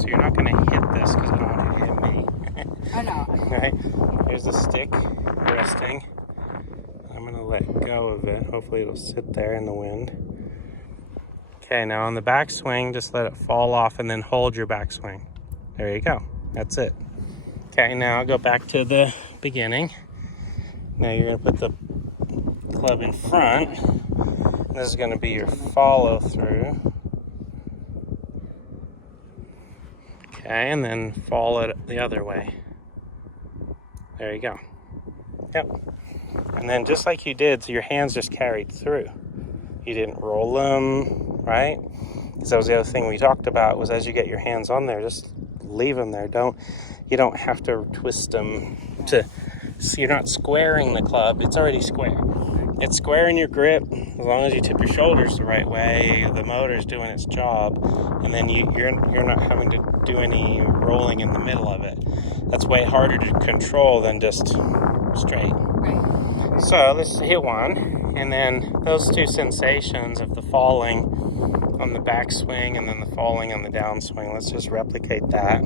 So you're not going to hit this because I don't want it to hit me. Oh, no. Right? Here's the stick resting. I'm going to let go of it. Hopefully it'll sit there in the wind. Okay, now on the backswing, just let it fall off and then hold your backswing. There you go. That's it. Okay, now go back to the beginning. Now you're going to put the club in front. This is going to be your follow through. Okay, and then follow it the other way. There you go. Yep. And then just like you did, so your hands just carried through. You didn't roll them, right? Because that was the other thing we talked about, was as you get your hands on there, just leave them there. You don't have to twist them so you're not squaring the club. It's already square. It's square in your grip. As long as you tip your shoulders the right way, the motor's doing its job, and then you're not having to do any rolling in the middle of it. That's way harder to control than just straight. Right. So let's hit one, and then those two sensations of the falling on the backswing and then the falling on the downswing, let's just replicate that.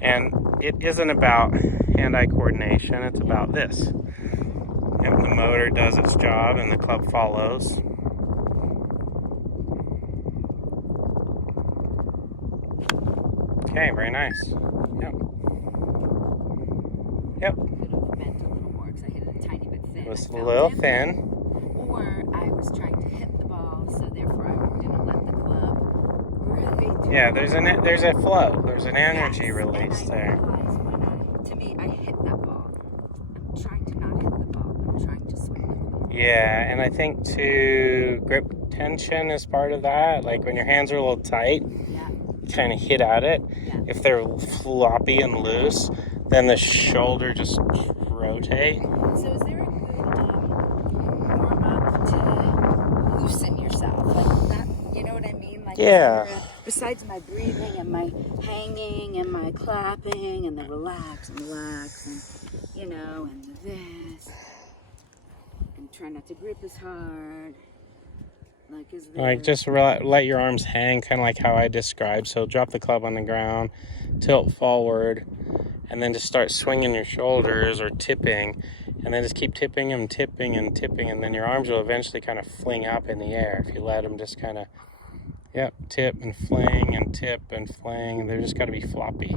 And it isn't about hand-eye coordination, it's about this. And the motor does its job and the club follows. Okay, very nice. Yep. Yep. Could have bent a little more because I hit it a tiny bit thin. It was a little thin. Or I was trying to hit the ball, so therefore I didn't let the club really do. Yeah, there's a flow. There's an energy Yes, release and I there. realized to me, I hit that ball. I'm trying to not hit the ball. I'm trying to swing the ball. Yeah, and I think too, grip tension is part of that. Like when your hands are a little tight, Yeah. kind of hit at it. Yeah. If they're floppy and loose, then the shoulder just rotate. So is there a good warm-up to loosen yourself? Like that, you know what I mean? Like, Yeah. Besides my breathing and my hanging and my clapping and the relax and, you know, and this. And try not to grip as hard. Like, is there... Like just let your arms hang, kind of like how I described. So drop the club on the ground, tilt forward, and then just start swinging your shoulders or tipping, and then just keep tipping and tipping and tipping, and then your arms will eventually kind of fling up in the air if you let them just kind of, yep, tip and fling and tip and fling. They're just got to be floppy.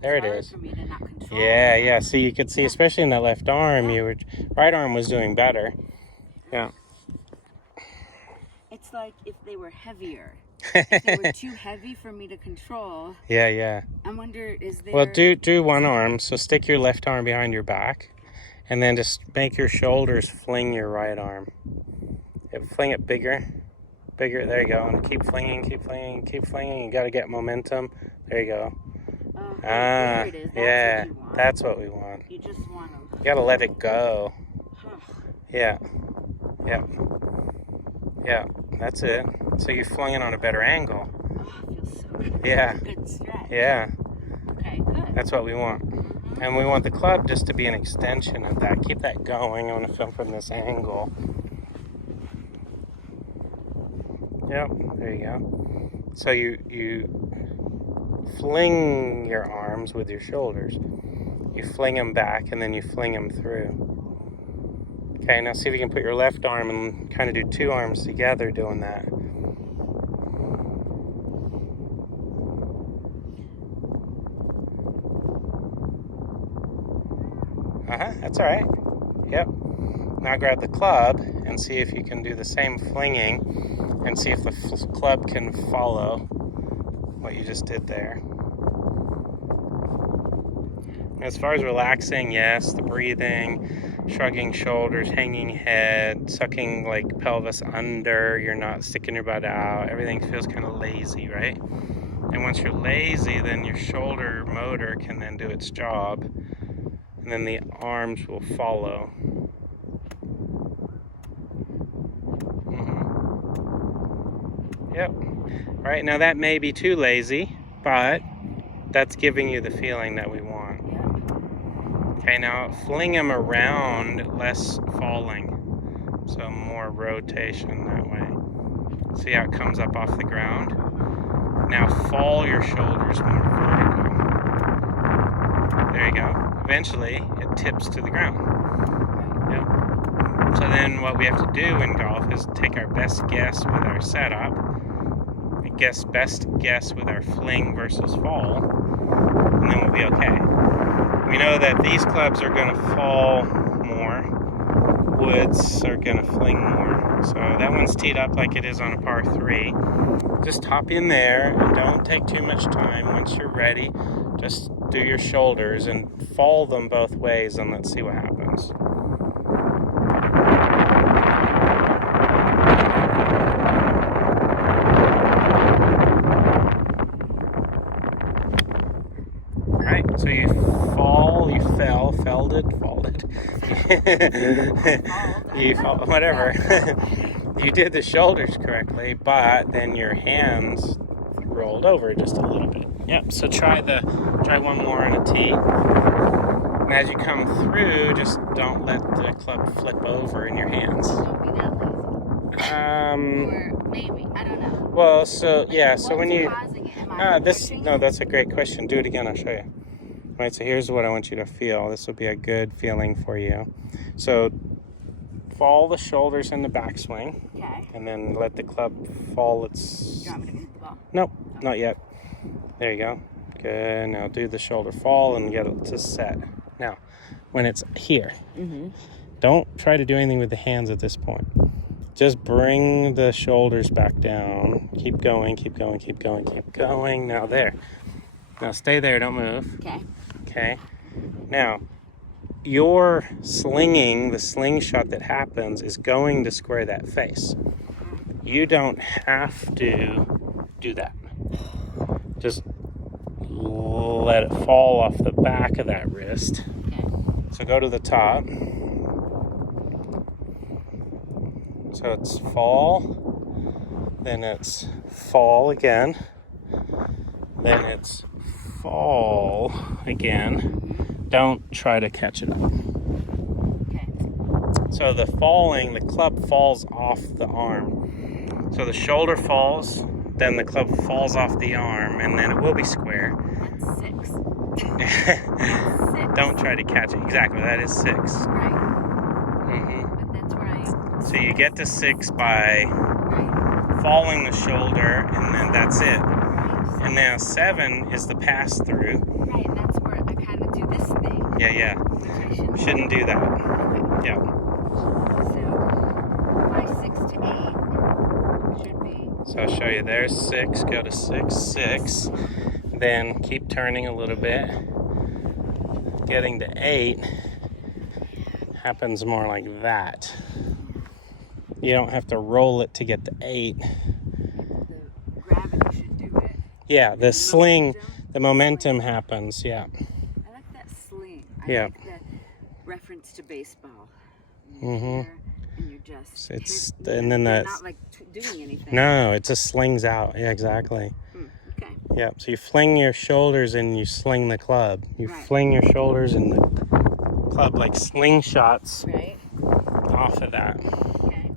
There it is. For me to not control. Yeah. See, you could see, especially in that left arm, right arm was doing better. Yeah. It's like if they were heavier. If they were too heavy for me to control. Yeah. I wonder, is there... Well, do one arm. So stick your left arm behind your back, and then just make your shoulders fling your right arm. Fling it bigger. There you go. And keep flinging. You got to get momentum. There you go. there it is. That's what we want. You just want to... You got to let it go. Yeah. That's it. So you flung it on a better angle. Oh, it feels so good. Yeah. Good stretch. Yeah. Okay, good. That's what we want. And we want the club just to be an extension of that. Keep that going. I want to film from this angle. Yep, there you go. So you fling your arms with your shoulders. You fling them back and then you fling them through. Okay, now see if you can put your left arm and kind of do two arms together doing that. That's all right. Yep. Now grab the club and see if you can do the same flinging and see if the club can follow what you just did there. As far as relaxing, yes, the breathing, shrugging shoulders, hanging head, sucking like pelvis under, you're not sticking your butt out, everything feels kind of lazy, right? And once you're lazy, then your shoulder motor can then do its job, and then the arms will follow. Yep. Right, now that may be too lazy, but that's giving you the feeling that we want. Okay, now fling them around, less falling. So more rotation that way. See how it comes up off the ground? Now fall your shoulders more vertical. There you go. Eventually, it tips to the ground. Yep. So then what we have to do in golf is take our best guess with our setup, best guess with our fling versus fall, and then we'll be okay. We know that these clubs are going to fall more, woods are going to fling more. So that one's teed up like it is on a par 3. Just hop in there and don't take too much time. Once you're ready, just do your shoulders and fall them both ways, and let's see what happens. Alright, so you fall, you folded. You fall, whatever. You did the shoulders correctly, but then your hands rolled over just a little bit. Yep, so try one more on a tee. And as you come through, just don't let the club flip over in your hands. Don't be that lazy. Or maybe, I don't know. Well, so yeah, so when you no, that's a great question. Do it again, I'll show you. Right, so here's what I want you to feel. This will be a good feeling for you. So fall the shoulders in the backswing. Okay. And then let the club fall its... You want me to hit the ball? Nope, not yet. There you go. Good. Now do the shoulder fall and get it to set. Now, when it's here, don't try to do anything with the hands at this point. Just bring the shoulders back down. Keep going, keep going, keep going, keep going. Now there. Now stay there, don't move. Okay. Okay. Now, your slinging, the slingshot that happens, is going to square that face. You don't have to do that. Just let it fall off the back of that wrist. Okay. So go to the top. So it's fall, then it's fall again, then it's fall again. Don't try to catch it up. Okay. So the falling, the club falls off the arm. So the shoulder falls, then the club falls off the arm, and then it will be square. That's 6. Don't try to catch it. Exactly, that is 6. Right. Mm-hmm. But that's right. So you get to 6 by falling the shoulder, and then that's it. And now 7 is the pass through. Right, and that's where I kind of do this thing. Yeah. Shouldn't do that. Okay. Yeah. So my 6 to 8 should be. So I'll show you. There's 6. Go to 6, 6. Then keep turning a little bit. Getting to 8 happens more like that. You don't have to roll it to get to 8. The gravity should do it. Yeah, the sling, the momentum happens. Yeah. I like that sling. I like the reference to baseball. And you're just. And then you're not like doing anything. No, it just slings out. Yeah, exactly. Okay. Yeah. So you fling your shoulders and you sling the club. You fling your shoulders and the club like slingshots off of that. Okay.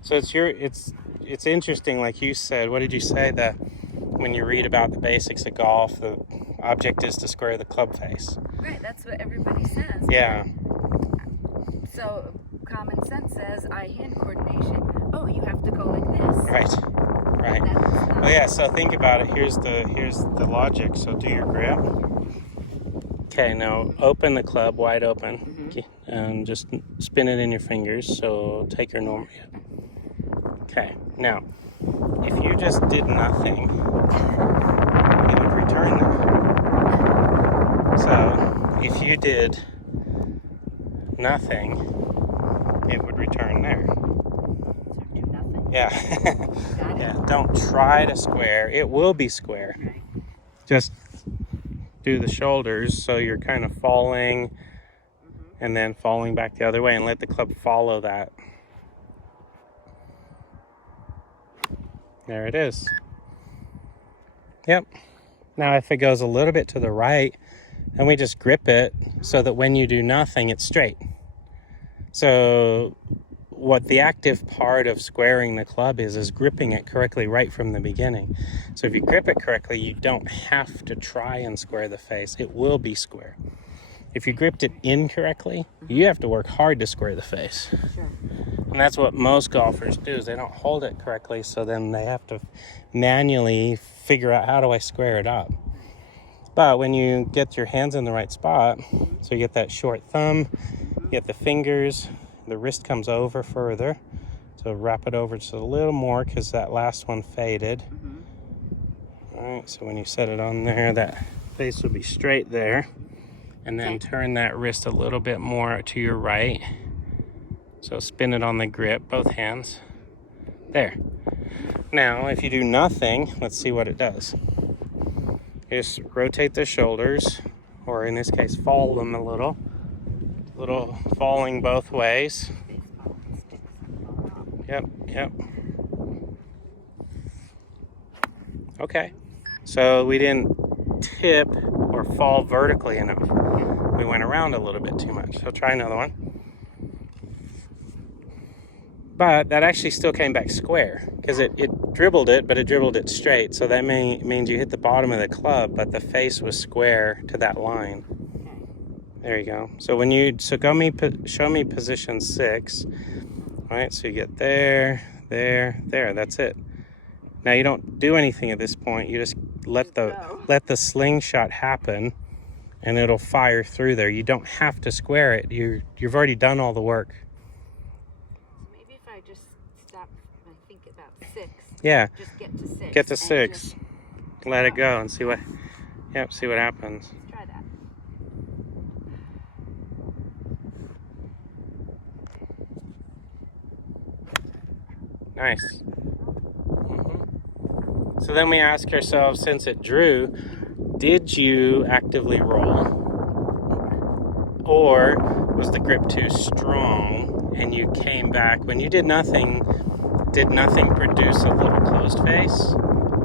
So it's interesting, like you said. What did you say? That when you read about the basics of golf, the object is to square the club face. Right. That's what everybody says. Yeah. So common sense says eye-hand coordination. Oh, you have to go like this. Right. Oh yeah. So think about it. Here's the logic. So do your grip. Okay. Now open the club wide open, and just spin it in your fingers. So take your normal. Okay. Now, if you just did nothing, it would return there. So if you did nothing, it would return there. Yeah. Yeah. Don't try to square. It will be square. Just do the shoulders so you're kind of falling and then falling back the other way, and let the club follow that. There it is. Yep. Now if it goes a little bit to the right, then we just grip it so that when you do nothing, it's straight. So what the active part of squaring the club is gripping it correctly right from the beginning. So if you grip it correctly, you don't have to try and square the face. It will be square. If you gripped it incorrectly, you have to work hard to square the face. Sure. And that's what most golfers do, is they don't hold it correctly, so then they have to manually figure out, how do I square it up? But when you get your hands in the right spot, so you get that short thumb, you get the fingers, the wrist comes over further, so wrap it over just a little more because that last one faded. All right, so when you set it on there, that face will be straight there. And then turn that wrist a little bit more to your right. So spin it on the grip, both hands. There. Now, if you do nothing, let's see what it does. Just rotate the shoulders, or in this case, fold them a little falling both ways. Yep. Okay. So we didn't tip or fall vertically enough. We went around a little bit too much. So try another one. But that actually still came back square because it dribbled it, but it dribbled it straight. So that means you hit the bottom of the club, but the face was square to that line. There you go. So show me position 6. All right, so you get there. That's it. Now you don't do anything at this point. You just let the slingshot happen, and it'll fire through there. You don't have to square it. You've already done all the work. Maybe if I just stop, I think about 6. Yeah. Just get to 6. Get to 6. Let it go and see what happens. Try that. Nice. So then we ask ourselves, since it drew, did you actively roll? Or was the grip too strong and you came back when you did nothing produce a little closed face?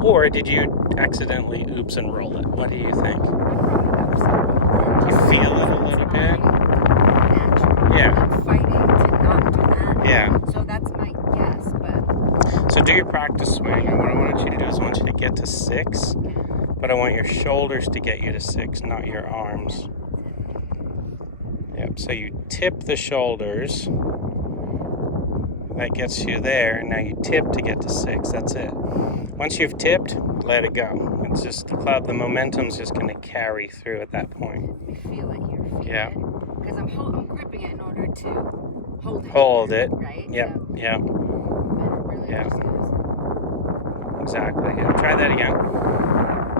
Or did you accidentally oops and roll it? What do you think? You feel it a little bit? Yeah. I'm fighting to not do that. Yeah. So that's my guess, but... So do your practice swing, and what I want you to do is I want you to get to 6, but I want your shoulders to get you to 6, not your arms. Yep, so you tip the shoulders. That gets you there, and now you tip to get to 6, that's it. Once you've tipped, let it go. It's just the club, the momentum's just going to carry through at that point. You feel it here. Yeah. Because I'm gripping it in order to hold it. Hold here, it. Right? Yep, So, yep. really Yeah. just goes. Exactly. Yeah, try that again.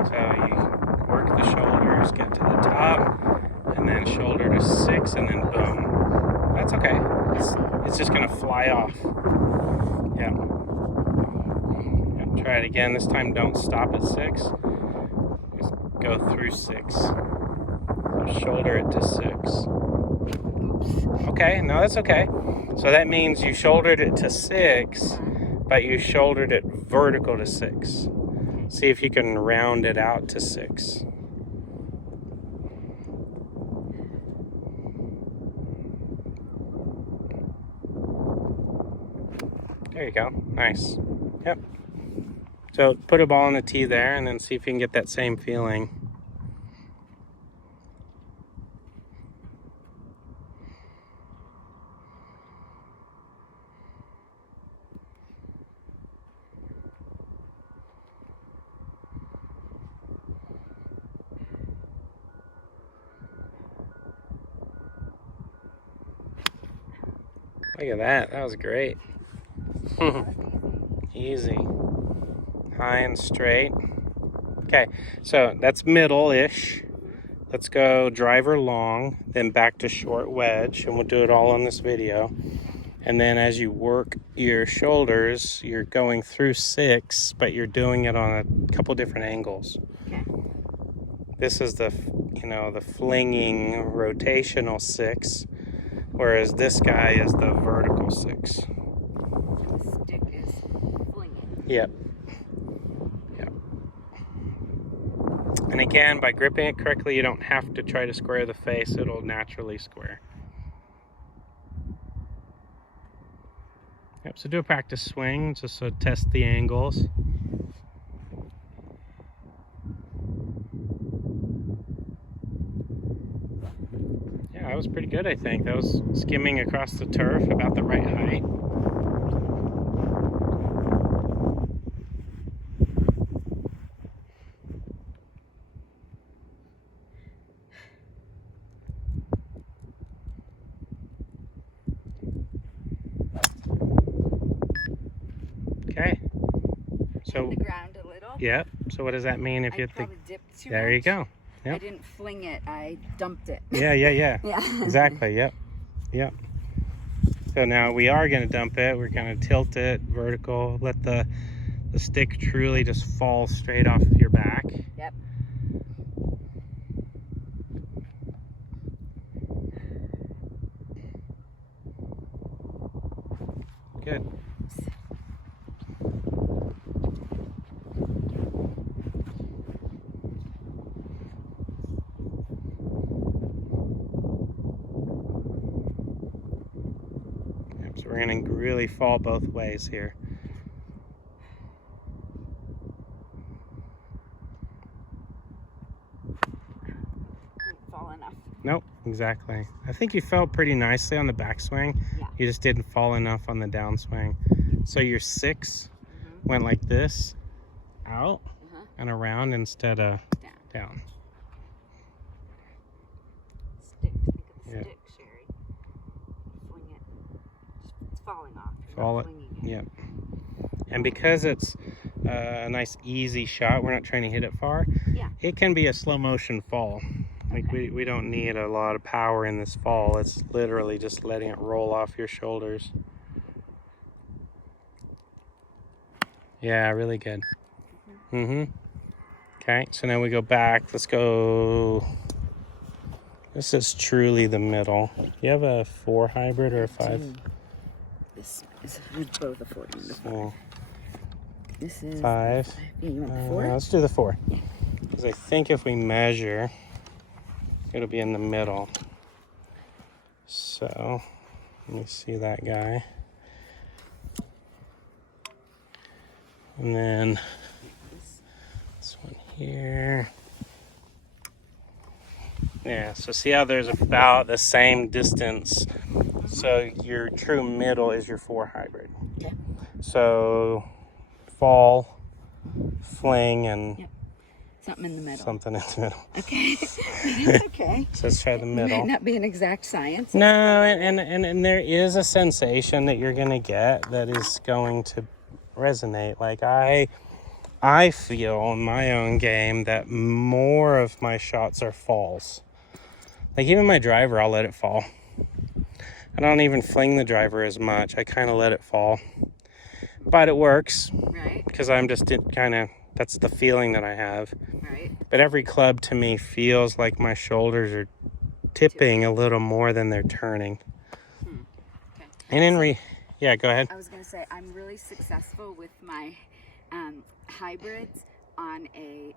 So you work the shoulders, get to the top, and then shoulder to 6, and then boom. That's okay. It's just going to fly off. Yeah. Try it again. This time don't stop at 6. Just go through 6. So shoulder it to 6. Okay, no, that's okay. So that means you shouldered it to 6, but you shouldered it vertical to 6. See if you can round it out to 6. There you go. Nice. Yep. So put a ball on the tee there and then see if you can get that same feeling. Look at that. That was great. Easy. High and straight. Okay, so that's middle-ish. Let's go driver long, then back to short wedge, and we'll do it all on this video. And then as you work your shoulders, you're going through 6, but you're doing it on a couple different angles. Okay. This is the flinging rotational 6, whereas this guy is the vertical 6. And the stick is flinging. Yep. And again, by gripping it correctly, you don't have to try to square the face. It'll naturally square. Yep, so do a practice swing just to test the angles. Yeah, that was pretty good, I think. That was skimming across the turf about the right height. Okay. So Hit the ground a little. Yep. So what does that mean if you hit the... Dipped too There much. you go. Yep. I didn't fling it. I dumped it. Yeah. Yeah. Exactly. Yep. Yep. So now we are going to dump it. We're going to tilt it vertical. Let the stick truly just fall straight off your back. Yep. Good. Yep, so we're going to really fall both ways here. Didn't fall enough. Nope, exactly. I think you fell pretty nicely on the backswing. Yeah. You just didn't fall enough on the downswing. So your 6 went like this, out and around instead of down. Stick. Think of the Yeah. stick, Sherry. Fling it. It's falling off. Fall it. Yep. And because it's a nice easy shot, we're not trying to hit it far. Yeah. It can be a slow motion fall. Like Okay. we don't need a lot of power in this fall. It's literally just letting it roll off your shoulders. Yeah, really good. Okay, so now we go back. Let's go. This is truly the middle. You have a 4 hybrid or a 5? This is both a 40 and a 5. So This is 5. Yeah, you want the 4? Let's do the 4. Because I think if we measure, it'll be in the middle. So let me see that guy. And then this one here. Yeah, so see how there's about the same distance. So your true middle is your 4 hybrid. Okay. So fall, fling, and Yep. Something in the middle. something in the middle. Okay. That's okay. So let's try the middle. Might not be an exact science. No, and there is a sensation that you're gonna get that is going to resonate. Like I feel in my own game that more of my shots are falls. Like even my driver, I'll let it fall. I don't even fling the driver as much. I kind of let it fall, but it works. Right. Because I'm just kind of, that's the feeling that I have. Right. But every club to me feels like my shoulders are tipping a little more than they're turning. Okay. And yeah, go ahead. I was gonna say I'm really successful with my hybrids on a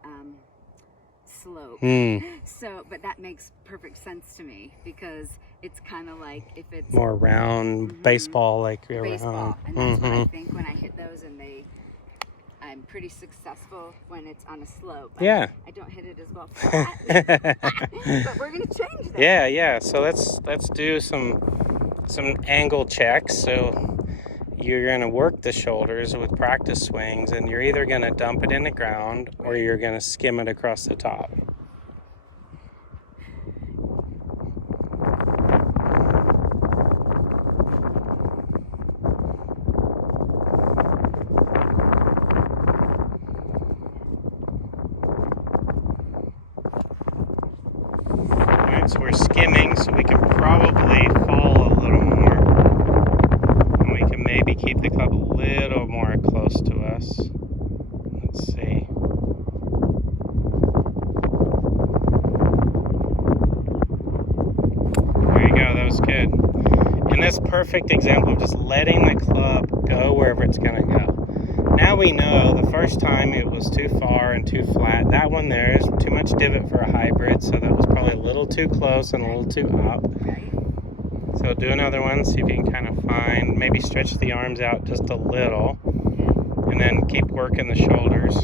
slope. So, but that makes perfect sense to me because it's kind of like if it's More round baseball, like baseball, and that's what I think when I hit those, and I'm pretty successful when it's on a slope. Yeah. I don't hit it as well flat, but we're gonna change that. Yeah. So let's do some angle checks. So you're gonna work the shoulders with practice swings, and you're either gonna dump it in the ground or you're gonna skim it across the top. So we're skimming, so we can probably fall a little more. And we can maybe keep the club a little more close to us. Let's see. There you go, that was good. And that's a perfect example of just letting the club go wherever it's gonna go. Now we know the first time it was too far and too flat. That one there is too much divot for a hybrid, so that was probably a little too close and a little too up. Right. So do another one, see if you can kind of find, maybe stretch the arms out just a little, and then keep working the shoulders.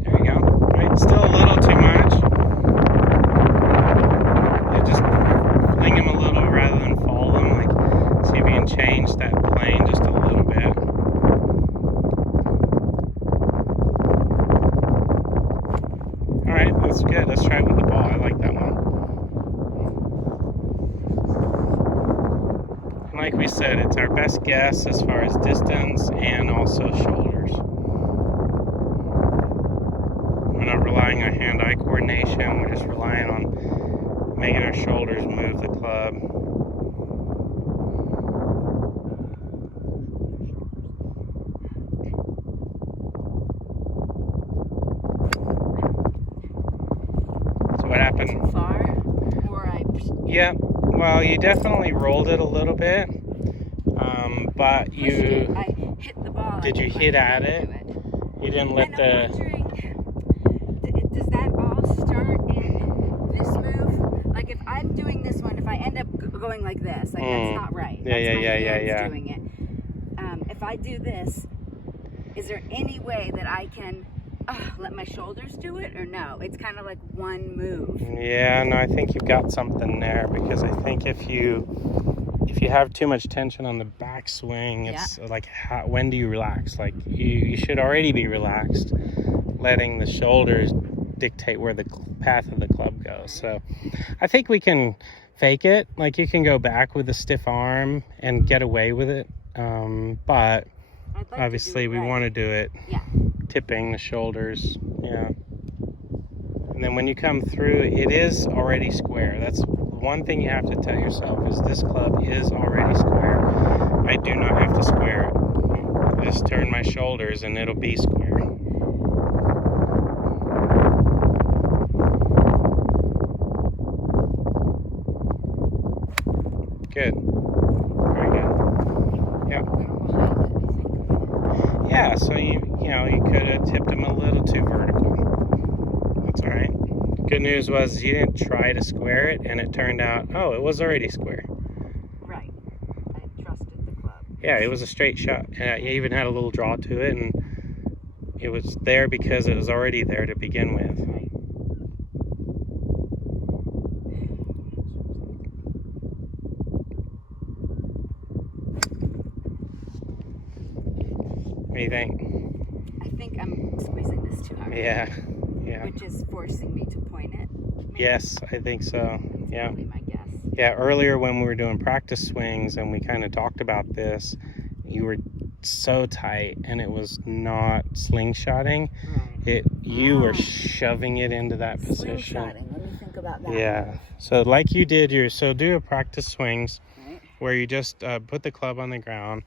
There you go. Right, still a little too much. Yeah, just fling them a little rather than fall them. Like, see if you can change that plane just a little bit. Alright, that's good. Let's try it with the ball. I like that one. And like we said, it's our best guess as far as distance and also shoulders. We're not relying on hand-eye coordination. We're just relying on making our shoulders move the club. What happened? Too far? Or Yeah, well, you definitely rolled it a little bit, but you... I hit the ball. Did you hit at it? You didn't let and the... I'm wondering, does that all start in this move? Like if I'm doing this one, if I end up going like this, like that's not right. Yeah, that's yeah, my yeah, hands yeah. doing it. If I do this, is there any way that I can let my shoulders do it, or no? It's kind of like one move. Yeah, no, I think you've got something there, because I think if you have too much tension on the backswing, it's like, when do you relax? Like you should already be relaxed, letting the shoulders dictate where the path of the club goes. So I think we can fake it. Like you can go back with a stiff arm and get away with it, but obviously we want to do it tipping the shoulders. Yeah. And then when you come through, it is already square. That's one thing you have to tell yourself, is this club is already square. I do not have to square it. I just turn my shoulders and it'll be square. Good. Very good. Yeah. Yeah, so you could have tipped them a little too vertical. That's all right. Good news was you didn't try to square it, and it turned out, oh, it was already square. Right. I trusted the club. Yeah, it was a straight shot. And you even had a little draw to it, and it was there because it was already there to begin with. Right. What do you think? I think I'm squeezing this too hard. Yeah. Which is forcing me to point it. Maybe. Yes, I think so. Yeah. That's probably my guess. Yeah, earlier when we were doing practice swings and we kind of talked about this, you were so tight and it was not slingshotting. Right. You were shoving it into that position. Slingshotting. Let me think about that. Yeah. So like you did do a practice swings, Right. where you just put the club on the ground,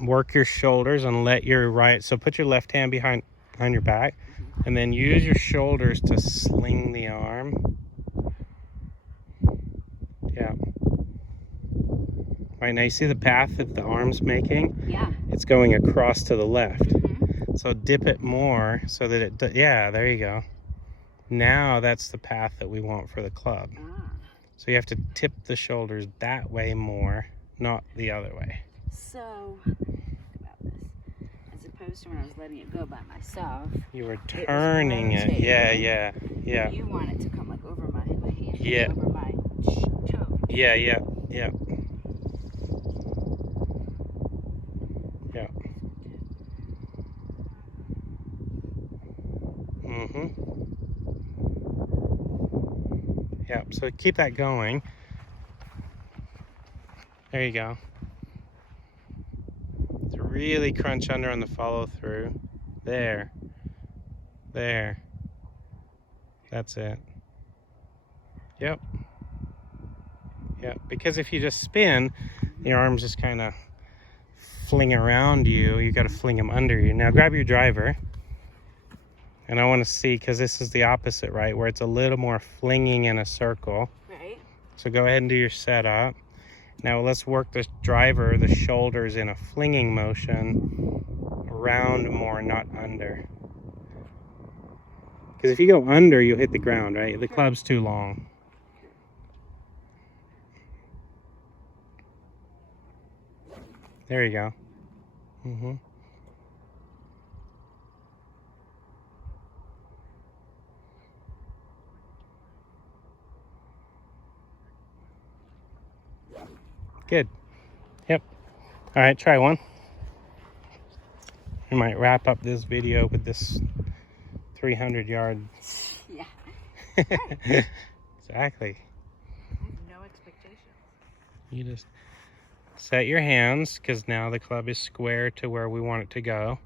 work your shoulders and let your put your left hand behind your back, and then use your shoulders to sling the arm. Yeah. Right, now you see the path that the arm's making? Yeah. It's going across to the left. So dip it more so that it, yeah, there you go. Now that's the path that we want for the club. So you have to tip the shoulders that way more, not the other way. So, think about this. As opposed to when I was letting it go by myself. You were turning it. Yeah. You want it to come like over my hand. Yeah. Over my toe. Yeah. Yeah. Yep, so keep that going. There you go. To really crunch under on the follow through. There. That's it. Yep. Because if you just spin, the arms just kind of fling around you. You got to fling them under you. Now grab your driver. And I want to see, because this is the opposite, right? Where it's a little more flinging in a circle. Right. So go ahead and do your setup. Now let's work the driver, the shoulders in a flinging motion, around more, not under. Because if you go under, you'll hit the ground, right? The club's too long. There you go. Good. Yep. All right, try one. We might wrap up this video with this 300-yard. Yeah. Exactly. I have no expectations. You just set your hands, because now the club is square to where we want it to go.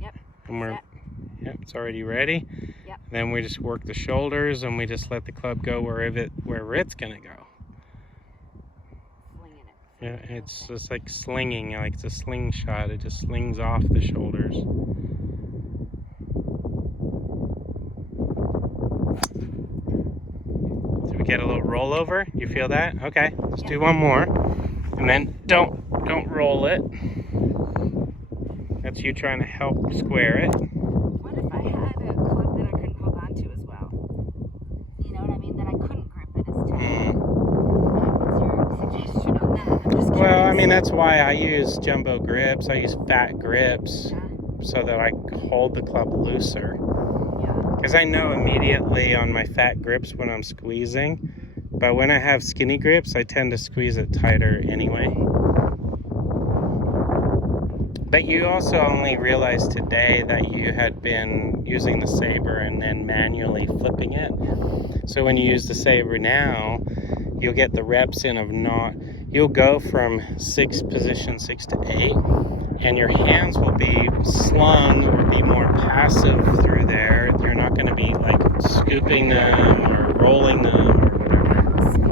Yep. And yep, it's already ready. Yep. Then we just work the shoulders, and we just let the club go wherever it's gonna go. Yeah, it's just like slinging, like it's a slingshot. It just slings off the shoulders. So we get a little rollover. You feel that? Okay, let's do one more, and then don't roll it. That's you trying to help square it. What if I had a club that I couldn't hold on to as well? You know what I mean? That I couldn't grip it as tight. What's your suggestion on that? I'm just curious. Well, I mean, that's why I use jumbo grips. I use fat grips so that I hold the club looser. Because I know immediately on my fat grips when I'm squeezing, but when I have skinny grips, I tend to squeeze it tighter anyway. But you also only realized today that you had been using the Saber and then manually flipping it. So when you use the Saber now, you'll get the reps in of you'll go from position 6 to 8, and your hands will be slung or be more passive through there. You're not going to be like scooping them or rolling them or whatever. I almost feel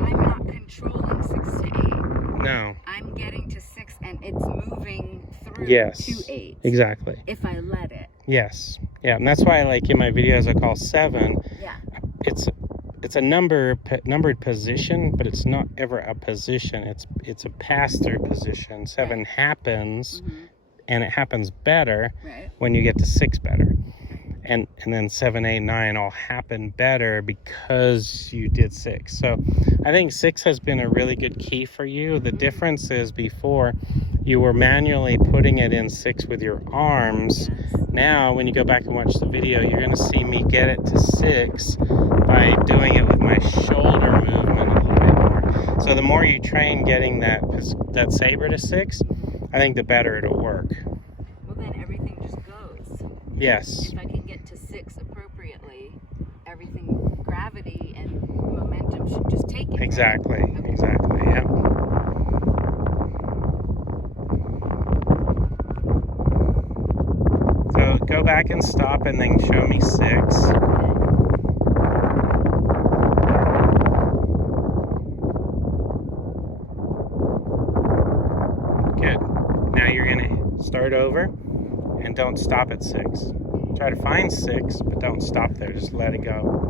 like I'm not controlling 6 to 8. No. I'm getting to 6 and it's moving through to 8. Exactly. If I let it. Yes. Yeah, and that's why, like in my videos I call 7. Yeah. It's a numbered position, but it's not ever a position. It's a pass-through position. 7 happens, and it happens better when you get to 6 better. And then 7, 8, 9 all happen better because you did 6. So I think 6 has been a really good key for you. The difference is before you were manually putting it in 6 with your arms. Now when you go back and watch the video, you're going to see me get it to 6 by doing it with my shoulder movement a little bit more. So the more you train getting that Saber to 6, I think the better it'll work. Well, then everything just goes. Yes. If I can get to 6 appropriately, everything, gravity and momentum should just take it. Exactly. Right? Okay. Exactly. Yeah. So go back and stop, and then show me 6. Good. Now you're gonna start over, and don't stop at 6. Try to find 6, but don't stop there. Just let it go.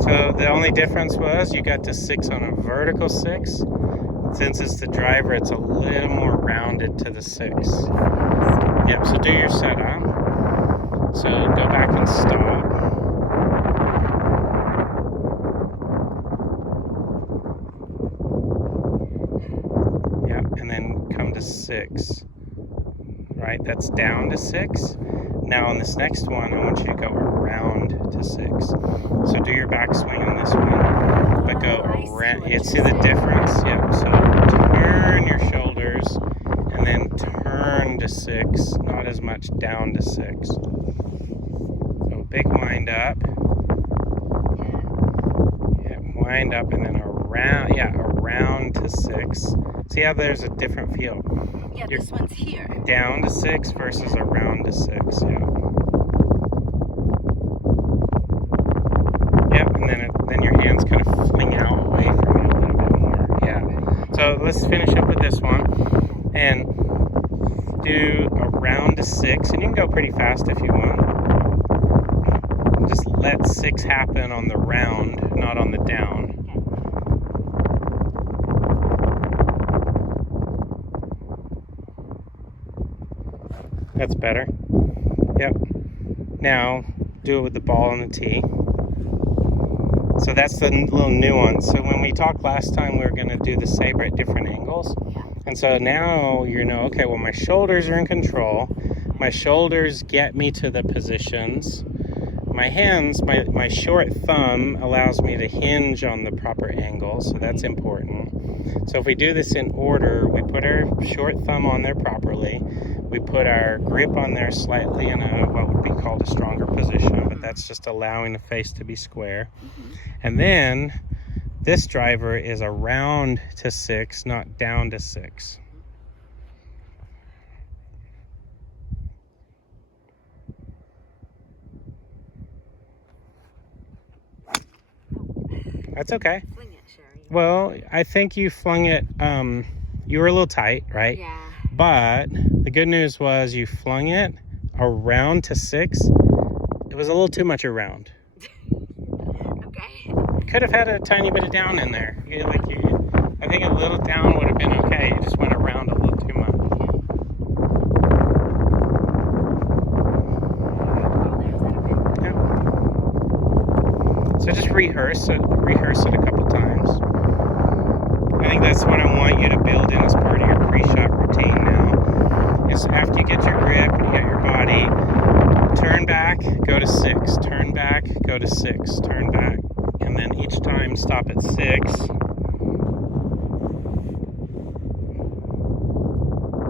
So the only difference was you got to 6 on a vertical 6. Since it's the driver, it's a little more rounded to the 6. Yep, so do your setup. So go back and stop. Yep, and then come to 6. Right, that's down to 6. Now on this next one, I want you to go around to 6. So do your backswing on this one, but go around. You see the difference? Yep, so turn your shoulders and then turn to 6, not as much down to 6. So big wind up. Yeah, wind up and then around, around to 6. See how there's a different feel? Yeah, this one's here. Down to 6 versus around to 6, yeah. Yep, and then your hands kind of fling out away from you a little bit more, yeah. So So let's finish up with this one and do a round to 6, and you can go pretty fast if you want. Just let 6 happen on the round, not on the down. That's better. Yep. Now do it with the ball on the tee. So that's the little nuance. So when we talked last time, we were going to do the Saber at different angles. And so now you know, okay, well, my shoulders are in control. My shoulders get me to the positions. My hands, my short thumb allows me to hinge on the proper angle. So that's important. So if we do this in order, we put our short thumb on there properly. We put our grip on there slightly in a what would be called a stronger position, but that's just allowing the face to be square. And then this driver is around to 6, not down to 6. That's okay. Fling it, Sherry. Well, I think you flung it, you were a little tight, right? Yeah. But the good news was you flung it around to 6. It was a little too much around. Okay. Could have had a tiny bit of down in there. I think a little down would have been okay. You just went around a little too much. Yeah. So just rehearse it a couple times. I think that's what I want you to build in as part of your pre-shot routine now. Is after you get your grip and you get your body, turn back, go to 6, turn back, go to 6, turn back, and then each time stop at 6.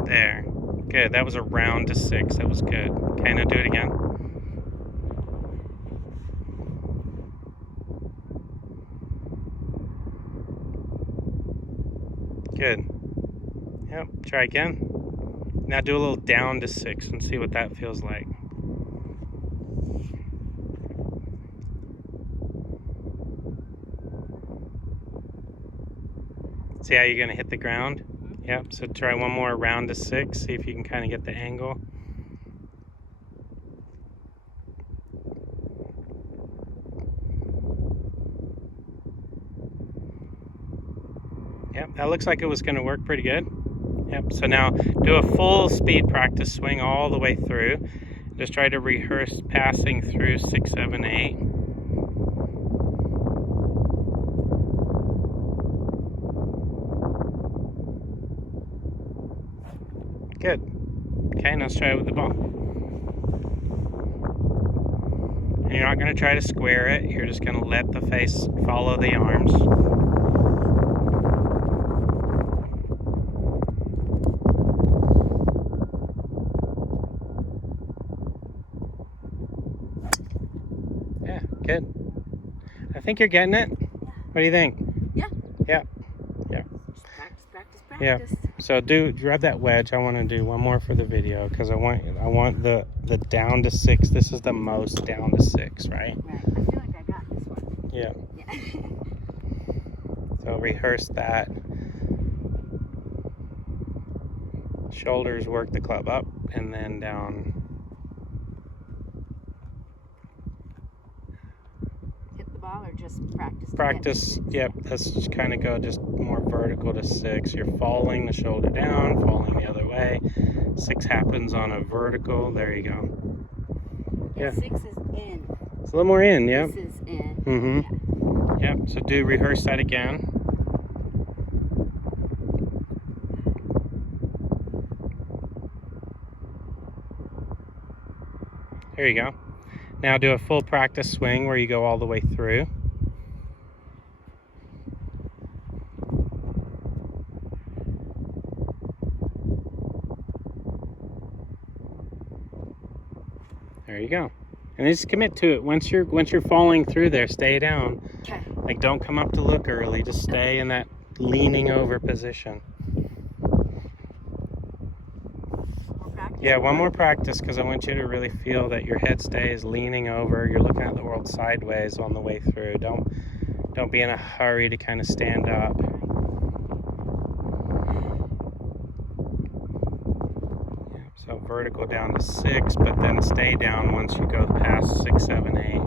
There. Good. That was a round to 6. That was good. Okay, now do it again. Good. Yep, try again. Now do a little down to 6 and see what that feels like. See how you're going to hit the ground? Yep, so try one more round to 6, see if you can kind of get the angle. Yep, that looks like it was going to work pretty good. Yep, so now do a full speed practice swing all the way through. Just try to rehearse passing through 6, 7, 8. Good. Okay, now let's try it with the ball. And you're not going to try to square it. You're just going to let the face follow the arms. Yeah, good. I think you're getting it. What do you think? Yeah. Yeah. Yeah. Just practice, practice, Yeah. practice. So grab that wedge. I want to do one more for the video because I want the down to 6. This is the most down to 6, right? Right. I feel like I got this one. Yeah. Yeah. So rehearse that. Shoulders work the club up and then down. Hit the ball or just practice? Practice. Yep. Let's just kind of go just more vertical to 6. You're falling the shoulder down, falling the other way. 6 happens on a vertical. There you go. Yeah. 6 is in. It's a little more in. Yep. This is in. Mm-hmm. Yeah. Yep. So rehearse that again. There you go. Now do a full practice swing where you go all the way through. There you go. And just commit to it. Once you're falling through there, stay down. Okay. Like don't come up to look early. Just stay in that leaning over position. Yeah, one more practice because I want you to really feel that your head stays leaning over. You're looking at the world sideways on the way through. Don't be in a hurry to kind of stand up. So vertical down to 6, but then stay down once you go past 6, 7, 8.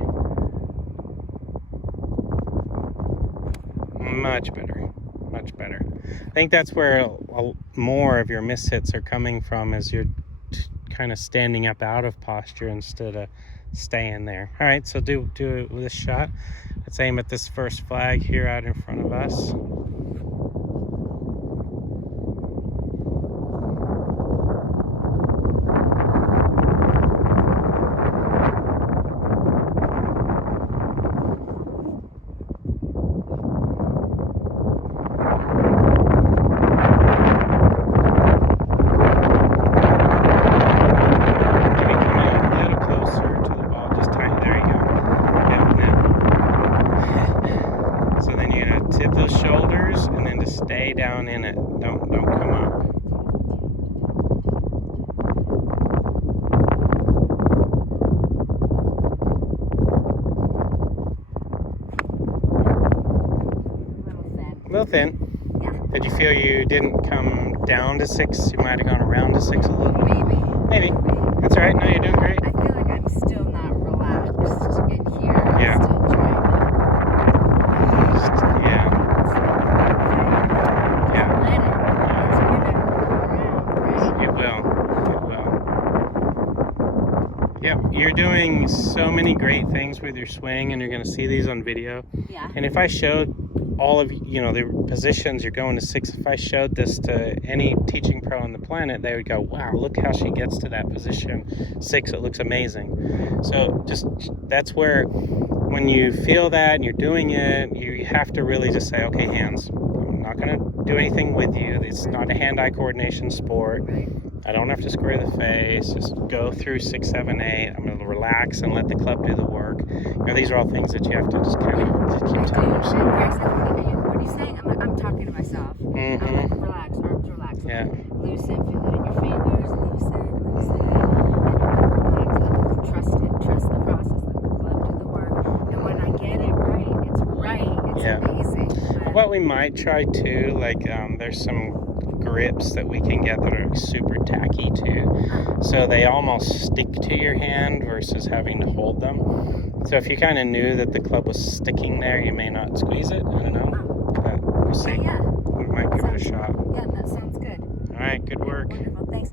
Much better, much better. I think that's where more of your mishits are coming from, is you're kind of standing up out of posture instead of staying there. All right, so do this shot. Let's aim at this first flag here out in front of us. Stay down in it. Don't come up. A little thin. Yeah. Did you feel you didn't come down to 6? You might have gone around to 6 a little. Maybe. That's all right. No, you're doing great. I feel like I'm still not relaxed in here. Yeah. I'm still trying to. Yeah. Yep, you're doing so many great things with your swing, and you're going to see these on video. Yeah. And if I showed all of, the positions you're going to 6, if I showed this to any teaching pro on the planet, they would go, wow, look how she gets to that position 6. It looks amazing. So just, that's where, when you feel that and you're doing it, you have to really just say, okay, hands, I'm not going to do anything with you. It's not a hand-eye coordination sport. I don't have to square the face. Just go through 6, 7, 8. I'm going to relax and let the club do the work. These are all things that you have to just kind of keep telling yourself. What are you saying? I'm talking to myself. I'm like, relax, arms relax. Yeah. Loosen, feel it in your fingers. Loosen. Relax. Trust the process. Let the club do the work. And when I get it right, it's right. It's amazing. But what we might try too, there's some grips that we can get that are super tacky too, so they almost stick to your hand versus having to hold them. So if you kind of knew that the club was sticking there, you may not squeeze it. I don't know, but we'll see. Yeah. We might give it a shot. Yeah, that sounds good. All right, good work. Wonderful, thanks.